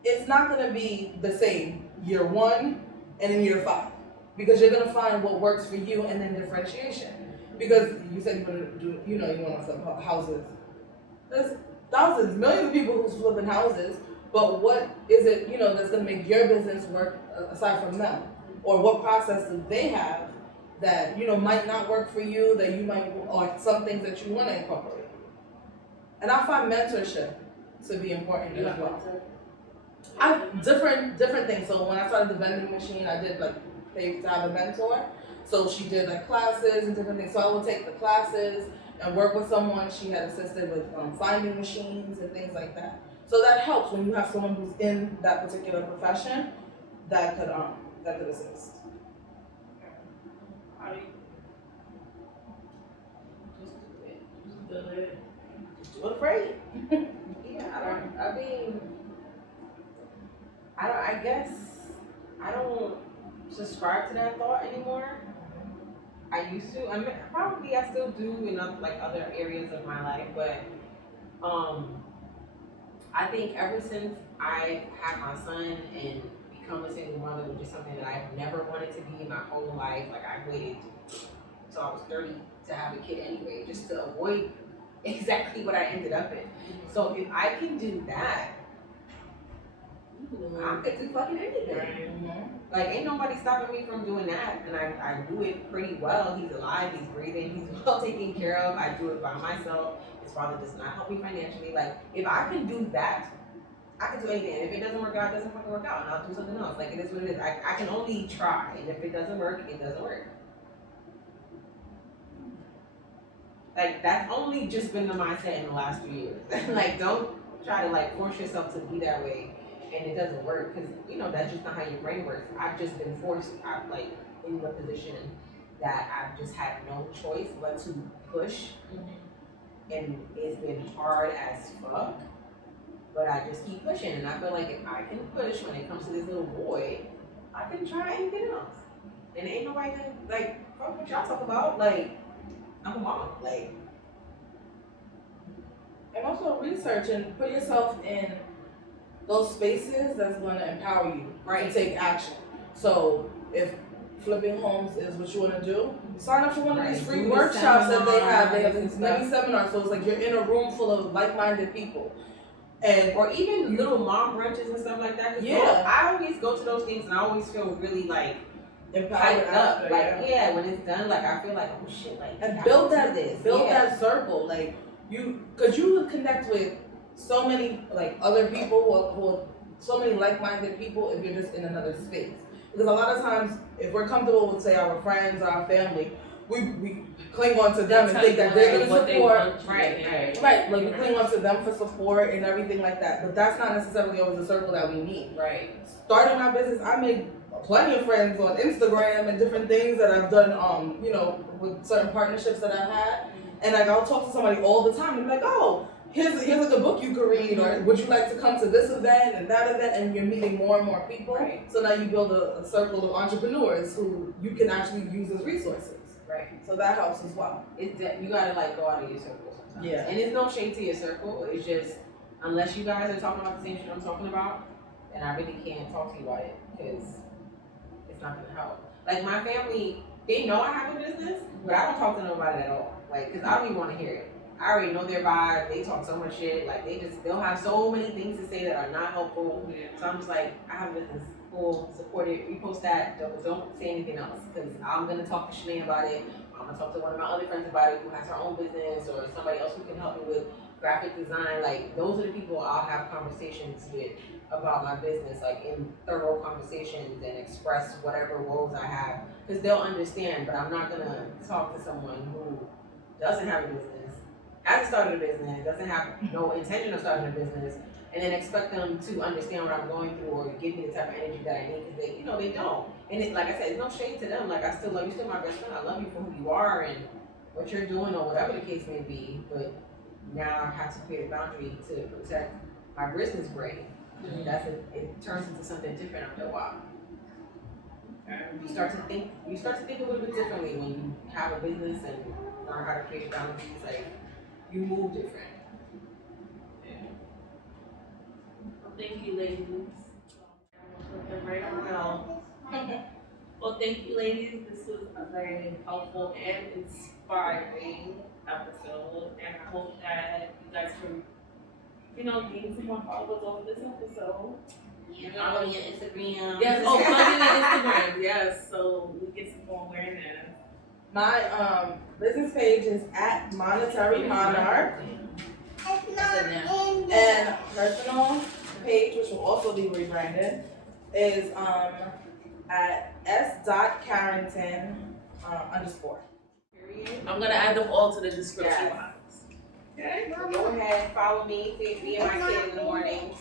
it's not gonna be the same year 1 and in year 5. Because you're gonna find what works for you and then differentiation. Because you said you want to do, you want to flip houses. There's thousands, millions of people who's flipping houses, but what is it, that's going to make your business work aside from them? Or what process do they have that, might not work for you, that you might, or some things that you want to incorporate? And I find mentorship to be important as well. Different things. So when I started the vending machine, I did pay to have a mentor. So she did classes and different things. So I would take the classes and work with someone. She had assisted with finding machines and things like that. So that helps when you have someone who's in that particular profession that could assist. How do you just do it? Just do it. Just do it afraid. Yeah, I guess I don't subscribe to that thought anymore. I used to. I still do in other areas of my life, but I think ever since I had my son and become a single mother, which is something that I've never wanted to be my whole life. Like I waited till I was 30 to have a kid anyway, just to avoid exactly what I ended up in. So if I can do that, I could do fucking anything. Like, ain't nobody stopping me from doing that. And I do it pretty well. He's alive, he's breathing, he's well taken care of. I do it by myself. His father does not help me financially. Like, if I can do that, I can do anything. And if it doesn't work out, it doesn't fucking work out. And I'll do something else. Like, it is what it is. I can only try. And if it doesn't work, it doesn't work. Like, that's only just been the mindset in the last 3 years. Like, don't try to, force yourself to be that way. And it doesn't work because that's just not how your brain works. I've just been forced. I'm in the position that I've just had no choice but to push, and it's been hard as fuck. But I just keep pushing, and I feel like if I can push when it comes to this little boy, I can try anything else. And ain't nobody gonna fuck what y'all talk about. I'm a mom. And also research and put yourself in those spaces that's going to empower you to take action. So if flipping homes is what you want to do, sign up for one of these free workshops that they have. They have these many seminars. So it's like you're in a room full of like-minded people. Or even little mom brunches and stuff like that. Yeah. I always go to those things and I always feel really empowered up. When it's done, I feel like, oh shit, and build that circle. Because you would connect with so many other people who are so many like-minded people if you're just in another space. Because a lot of times, if we're comfortable with, say, our friends or our family, we cling on to them and think that they're going to support. Right. We cling on to them for support and everything like that. But that's not necessarily always the circle that we need. Right. Starting my business, I made plenty of friends on Instagram and different things that I've done, with certain partnerships that I've had. And I'll talk to somebody all the time and be like, oh, here's a book you could read, or would you like to come to this event and that event, and you're meeting more and more people. Right. So now you build a circle of entrepreneurs who you can actually use as resources. Right. So that helps as well. You gotta go out of your circle sometimes. Yeah. And it's no shade to your circle. It's just unless you guys are talking about the same shit I'm talking about, then I really can't talk to you about it because it's not gonna help. My family, they know I have a business, but I don't talk to nobody at all. Because I don't even want to hear it. I already know their vibe. They talk so much shit. They'll have so many things to say that are not helpful. Yeah. So I'm just I have a business. Cool, support it, repost that. Don't say anything else. Because I'm going to talk to Shanae about it. I'm going to talk to one of my other friends about it who has her own business, or somebody else who can help me with graphic design. Those are the people I'll have conversations with about my business, in thorough conversations, and express whatever woes I have. Because they'll understand, but I'm not going to talk to someone who doesn't have a business, hasn't started a business, doesn't have no intention of starting a business, and then expect them to understand what I'm going through or give me the type of energy that I need, because they don't. And it, like I said, it's no shade to them. Like I still love you, still my best friend. I love you for who you are and what you're doing or whatever the case may be. But now I have to create a boundary to protect my business brain. It turns into something different after a while. You start to think a little bit differently when you have a business and learn how to create boundaries. Like you move different. Well, thank you, ladies. I'm gonna put them right on out. Well, thank you, ladies. This was a very helpful and inspiring episode, and I hope that you guys can, gain some more followers off this episode. Yeah, follow me on Instagram. Yes, follow me on Instagram. Yes, so we get some more awareness. My business page is at Monetary Monarch. And personal page, which will also be rebranded, is at s.carrington _. I'm gonna add them all to the description Yes. box. Okay. Go ahead, follow me. Be in my kid in the mornings.